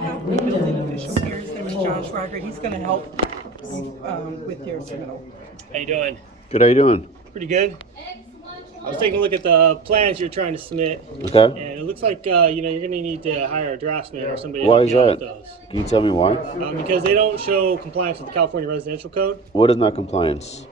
have the building official here. His name is John Schreiber. He's going to help you with your submittal. How you doing? Good, how you doing? Pretty good. I was taking a look at the plans you're trying to submit. Okay. And it looks like you're going to need to hire a draftsman or somebody Why to is help you that? out with those. Can you tell me why? Because they don't show compliance with the California Residential Code. What is not compliance?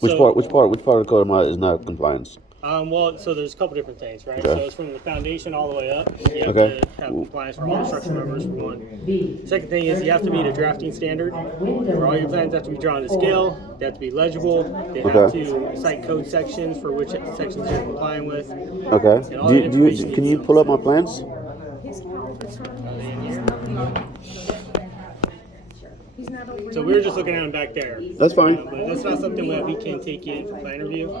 Which So- part? Which part of the code is not compliance? Well, so there's a couple different things, right? Okay. So it's from the foundation all the way up. You have Okay. to have compliance for all the structure members, for one. Second thing is you have to meet a drafting standard. For all your plans have to be drawn to scale. They have to be legible. They have Okay. to cite code sections for which sections you're complying with. Okay. And all that information Can you pull up my plans? So we were just looking at them back there. That's fine. But that's not something that we can take in for plan review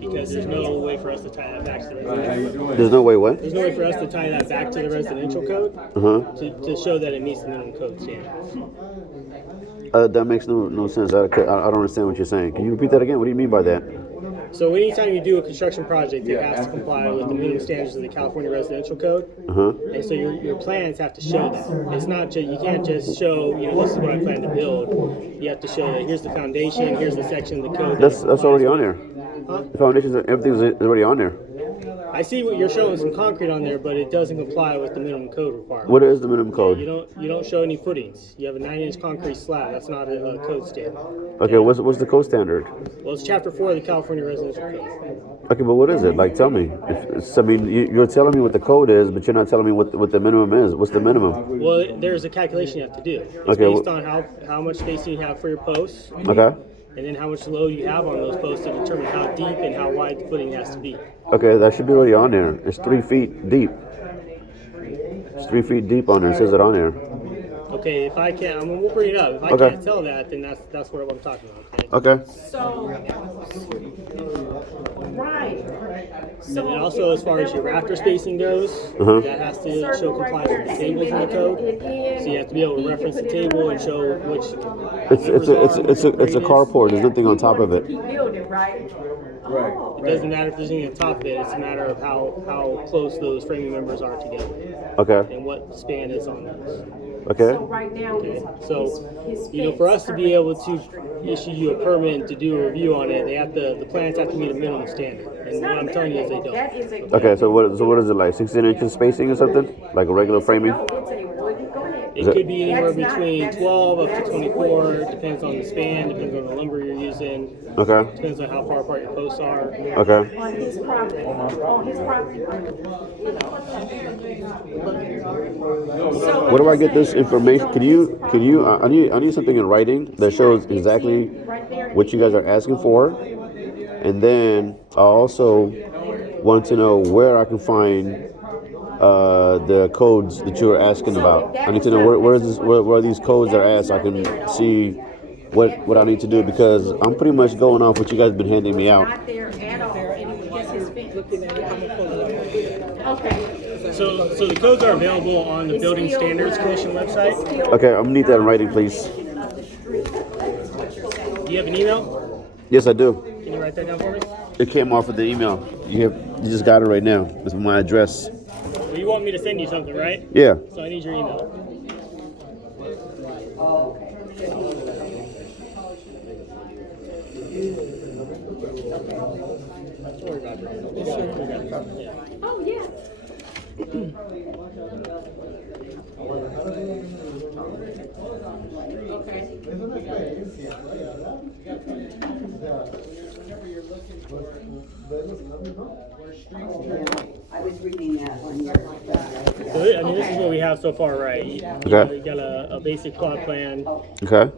because there's no way for us to tie that back to the residential code. There's no way what? There's no way for us to tie that back to the residential code to show that it meets the minimum code standards. That makes no sense. I don't understand what you're saying. Can you repeat that again? What do you mean by that? So anytime you do a construction project, it has to comply with the minimum standards of the California Residential Code. And so your plans have to show that. It's not just, you can't just show, this is what I plan to build. You have to show that here's the foundation, here's the section of the code. That's already on there. Huh? The foundations, everything's already on there. I see what you're showing some concrete on there, but it doesn't comply with the minimum code requirement. What is the minimum code? You don't show any footings. You have a 9-inch concrete slab. That's not a code standard. Okay, what's the code standard? Well, it's Chapter 4 of the California Residential Code. Okay, but what is it? Like, tell me. You're telling me what the code is, but you're not telling me what the minimum is. What's the minimum? Well, there's a calculation you have to do. It's Okay, based on how much spacing you have for your posts, Okay. and then how much load you have on those posts to determine how deep and how wide the footing has to be. Okay, that should be already on there. It's 3 feet deep. It's 3 feet deep on there. It says it on there. Okay, if I can't, we'll bring it up. If I Okay. can't tell that, then that's what I'm talking about. Okay. So, right. And then also, as far as your rafter spacing goes, that has to show compliance with the tables in the code. So you have to be able to reference the table and show which. It's a carport. There's nothing on top of it. Building, right? It doesn't matter if there's anything on top of it. It's a matter of how close those framing members are together Okay. and what the span is on those. Okay. So right now, So, for us to be able to issue you a permit to do a review on it, the plans have to meet a minimum standard. And what I'm telling you is they don't. that is a. Okay. So what is it like? 16 inches spacing or something? Like a regular framing? No, it's a wooden, go ahead. It could be anywhere between 12 up to 24. Depends on the span, depends on the lumber you're using, Okay. depends on how far apart your posts are. Okay. On his property, on his property. So Where do I get this information? Can you? I need something in writing that shows exactly what you guys are asking for, and then I also want to know where I can find the codes that you were asking about. I need to know where are these codes are at, so I can see what I need to do, because I'm pretty much going off what you guys have been handing me out. not there at all, and it was his fence. Okay. So the codes are available on the Building Standards Commission website. Okay, I'm gonna need that in writing, please. Do you have an email? Yes, I do. Can you write that down for me? It came off of the email. You just got it right now. It's my address. Well, you want me to send you something, right? Yeah. So I need your email. Don't worry about it. Oh, yeah. I was reading that on your. So this is what we have so far, right? You got a basic plot plan. Okay.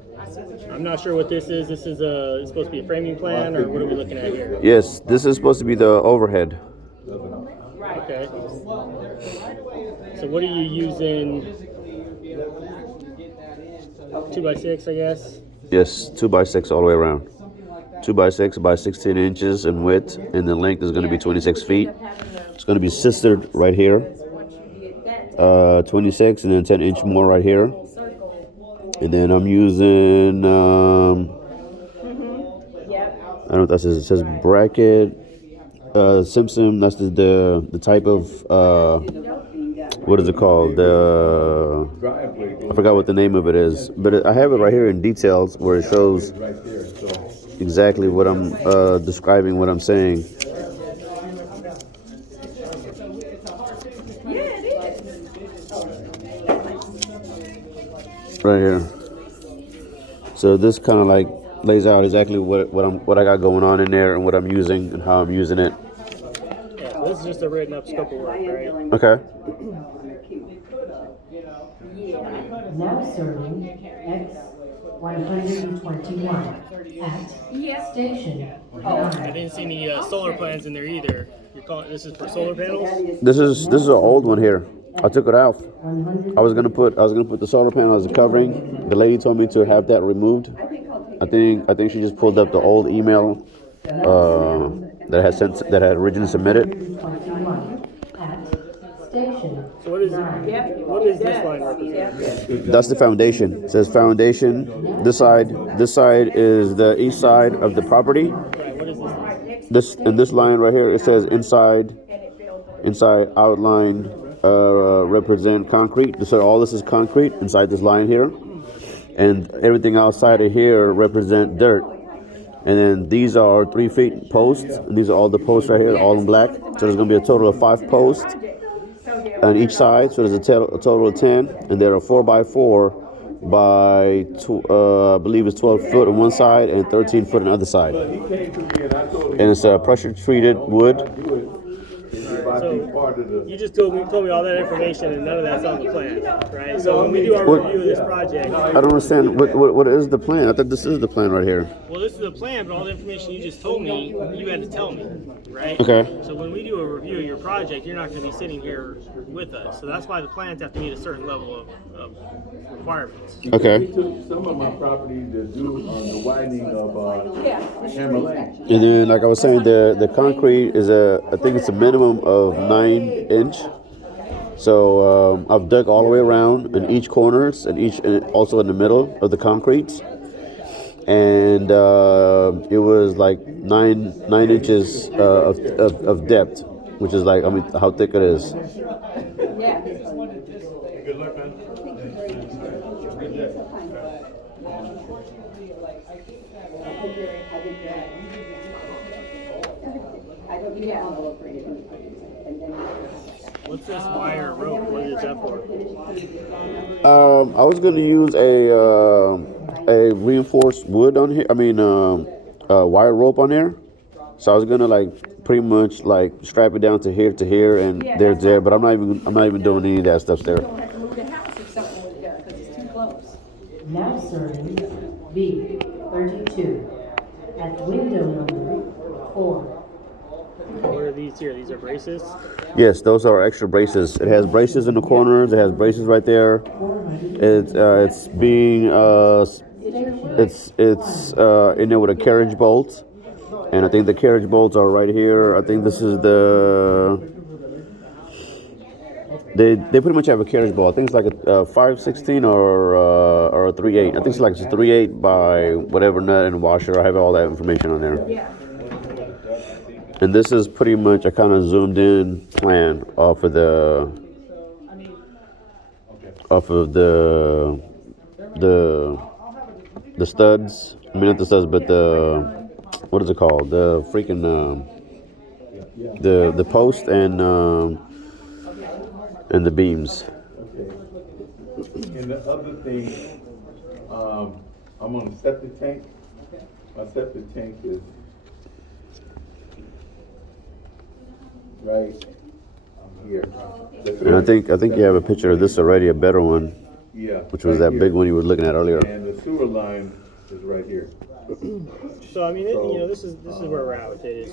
I'm not sure what this is. This is it's supposed to be a framing plan, or what are we looking at here? Yes, this is supposed to be the overhead. Okay. So what are you using? 2x6, I guess. Yes, 2x6 all the way around. 2x6 by 16 inches in width, and the length is going to be 26 feet. It's going to be sistered right here. 26, and then 10 inch more right here. And then I'm using I don't know what that says. It says bracket Simpson. That's the type of what is it called? The forgot what the name of it is, but I have it right here in details where it shows exactly what I'm describing, what I'm saying. Right here. So this kind of like lays out exactly what I got going on in there and what I'm using and how I'm using it. Yeah, so this is just a written up scope of work, right? Okay. Now serving X121 at station 9. I didn't see any solar plans in there either. You're calling this is for solar panels? This is an old one here. I took it out. I was gonna put the solar panel as a covering. The lady told me to have that removed. I think she just pulled up the old email that had originally submitted. 121 at station So what is 9. what is this line represent? That's the foundation. It says foundation. This side is the east side of the property. Right, what is this line? This line right here, it says inside outline represent concrete. So all this is concrete inside this line here, and everything outside of here represent dirt. And then these are 3 feet posts, and these are all the posts right here, all in black. So there's going to be a total of 5 posts on each side. So there's a total of 10, and there are 4x4 by I believe it's 12 foot on one side and 13 foot on the other side. And it's a pressure treated wood. So you just told me all that information and none of that's on the plan, right? So when we do our review of this project, I don't understand what is the plan. I thought this is the plan right here. well, this is the plan, but all the information you just told me, you had to tell me, right? Okay. So when we do a review of your project, you're not going to be sitting here with us. So that's why the plans have to meet a certain level of requirements. Okay. We took some of my property to do the widening of Hammer Lane. And then, like I was saying, the concrete is I think it's a minimum of 9 inch. So I've dug all the way around in each corners and also in the middle of the concrete. And it was like 9 inches of depth, which is like, I mean, how thick it is. What's this wire rope? What is that for? I was gonna use a reinforced wood on here. I mean, wire rope on here. So I was gonna like pretty much like strap it down to here, and there's there. But I'm not even doing any of that stuff there. Now serving B32 at window number 4. What are these here? These are braces? Yes, those are extra braces. It has braces in the corners. It has braces right there. It's being it's in there with a carriage bolt, and I think the carriage bolts are right here. I think this is they pretty much have a carriage bolt. I think it's like a 5/16 or a 3/8. I think it's like a 3/8 by whatever nut and washer. I have all that information on there. And this is pretty much a kind of zoomed in plan off of the studs. I mean, not the studs, but what is it called? The freaking the post and the beams. And the other thing, I'm on a septic tank. My septic tank is right here. And I think you have a picture of this already, a better one, Yeah. which was right that here. big one you were looking at earlier. And the sewer line is right here. So I mean, this is where we're at with it.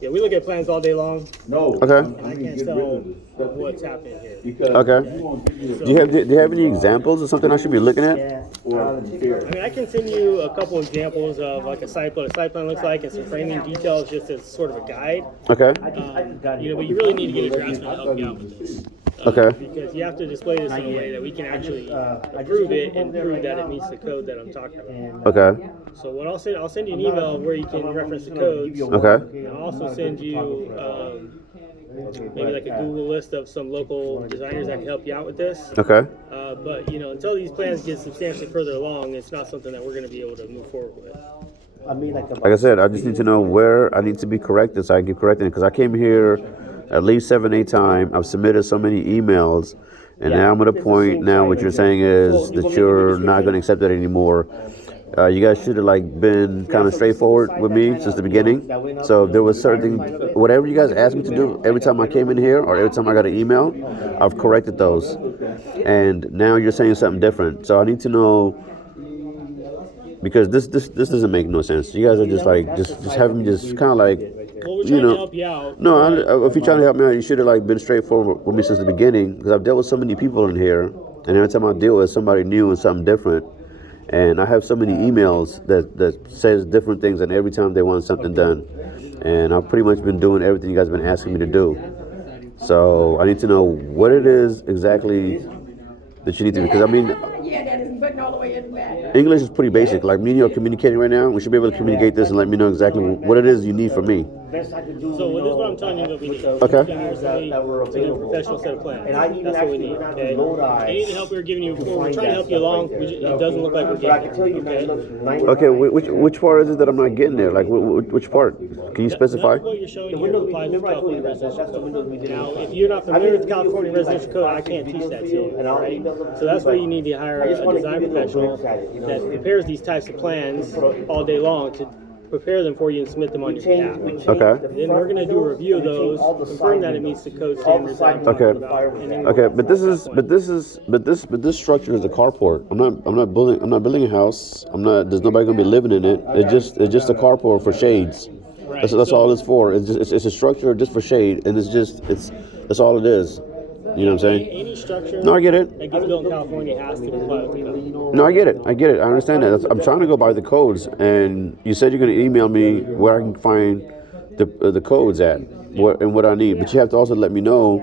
Yeah, we look at plans all day long, No. Okay. and I can't tell what's happening here. Because Okay. you won't give me Do you have any examples of something I should be looking at? or compare. I mean, I can send you a couple examples of like what a site plan looks like and some framing details just as sort of a guide. Okay. But you really need to get a draftsman to help you out with this. Okay. Because you have to display this in a way that we can actually approve it and prove that it meets the code that I'm talking about. Okay. So what I'll send you an email where you can reference the codes. Okay. And I'll also send you maybe like a Google list of some local designers that can help you out with this. Okay. But until these plans get substantially further along, it's not something that we're going to be able to move forward with. Like I said, I just need to know where I need to be corrected so I can get corrected. Because I came here at least 7, 8 times. I've submitted so many emails, and now I'm at a point now. What you're saying is that you're not going to accept it anymore. You guys should have been kind of straightforward with me since the beginning. So there was certain whatever you guys asked me to do every time I came in here or every time I got an email, I've corrected those. And now you're saying something different. So I need to know. Because this doesn't make no sense. You guys are just having me just kind of Well, we're trying to help you out. No, if you're trying to help me out, you should have been straightforward with me since the beginning. Because I've dealt with so many people in here, and every time I deal with somebody new and something different, and I have so many emails that says different things, and every time they want something done, and I've pretty much been doing everything you guys have been asking me to do. So I need to know what it is exactly that you need to, because Yeah, that isn't button all the way in the back. English is pretty basic. Like me and you are communicating right now. We should be able to communicate this and let me know exactly what it is you need from me. So this is what I'm telling you that we need. Okay. We can hire somebody to do a professional set of plans. That's what we need, okay? Any of the help we were giving you before, we're trying to help you along. It doesn't look like we're getting it, okay? Okay, which part is it that I'm not getting there? Like, which part? Can you specify? That's what you're showing here applies to California residential code. Now, if you're not familiar with the California residential code, I can't teach that to you, right? So that's why you need to hire a design professional that prepares these types of plans all day long to prepare them for you and submit them on your behalf. Okay. Then we're going to do a review of those, confirm that it meets the code standards that I'm Okay. talking about. And then Okay, but this structure is a carport. I'm not building a house. There's nobody gonna be living in it. It's just a carport for shades. That's all it's for. It's a structure just for shade, and that's all it is. You know what I'm saying? any structure No, I get it. that gets built in California has to comply with the code. No, I get it. I understand that. I'm trying to go by the codes, and you said you're going to email me where I can find the codes at, what I need. But you have to also let me know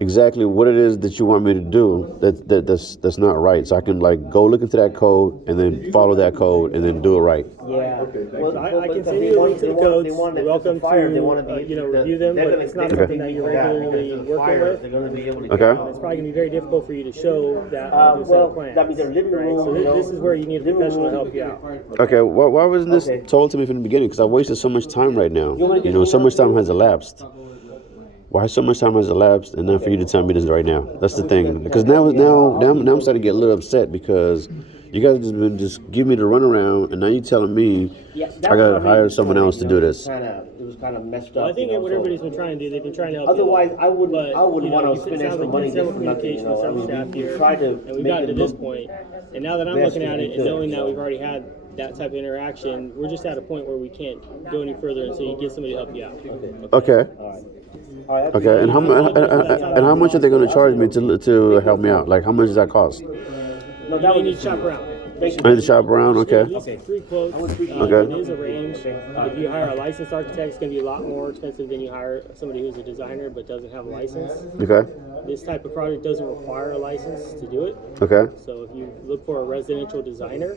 exactly what it is that you want me to do that's not right, so I can go look into that code and then follow that code and then do it right. Yeah. Well, I can send you a link to the codes. You're welcome to review them, but it's not something that you're regularly working with. Okay. It's probably going to be very difficult for you to show that on your set of plans. Right? So this is where you need a professional to help you out. Okay. Why wasn't this told to me from the beginning? Because I wasted so much time right now. So much time has elapsed. Why so much time has elapsed, and not for you to tell me this right now? That's the thing. Because now I'm starting to get a little upset because you guys been giving me the runaround, and now you're telling me I gotta hire someone else to do this. It was kind of messed up. Well, I think what everybody's been trying to do, they've been trying to help Otherwise, you. I wouldn't want to spend it sounds extra like money there's just for nothing. communication with some staff here, and we've gotten to this point. And now that I'm looking at it and knowing that we've already had that type of interaction, we're just at a point where we can't go any further until you get somebody to help you out. Okay. Okay. And how much are they going to charge me to help me out? Like, how much does that cost? You need to shop around. I need to shop around. Okay. At least 3 quotes. Okay. It is a range. If you hire a licensed architect, it's going to be a lot more expensive than you hire somebody who's a designer but doesn't have a license. Okay. This type of project doesn't require a license to do it. Okay. So if you look for a residential designer,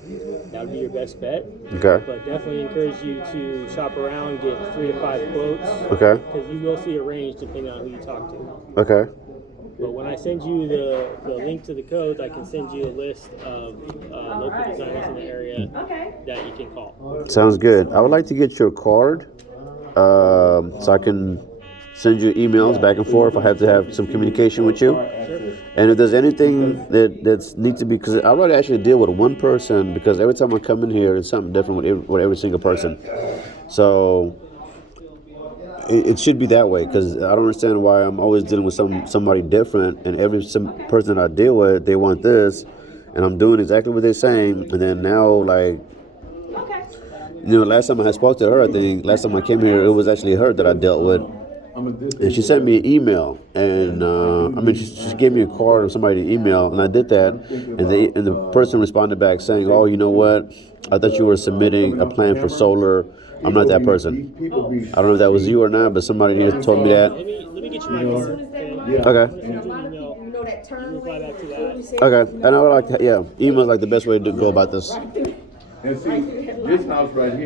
that would be your best bet. Okay. But definitely encourage you to shop around, get 3 to 5 quotes. Okay. Because you will see a range depending on who you talk to. Okay. But when I send you the link to the codes, I can send you a list of local designers in the area that you can call. Sounds good. I would like to get your card, so I can send you emails back and forth. I have to have some communication with you. Sure. And if there's anything that needs to be, because I rather actually deal with one person, because every time I come in here, it's something different with every single person. So it should be that way, because I don't understand why I'm always dealing with somebody different, and every person I deal with, they want this, and I'm doing exactly what they're saying, and then now, last time I spoke to her, I think last time I came here, it was actually her that I dealt with, and she sent me an email, and she gave me a card or somebody to email, and I did that, and the person responded back saying, "Oh, you know what? I thought you were submitting a plan for solar. I'm not that person." I don't know if that was you or not, but somebody here told me that. Let me get you my card. Okay. Send you an email. You reply back to that. Okay. And I would like to, email is like the best way to go about this. And see, this house right here.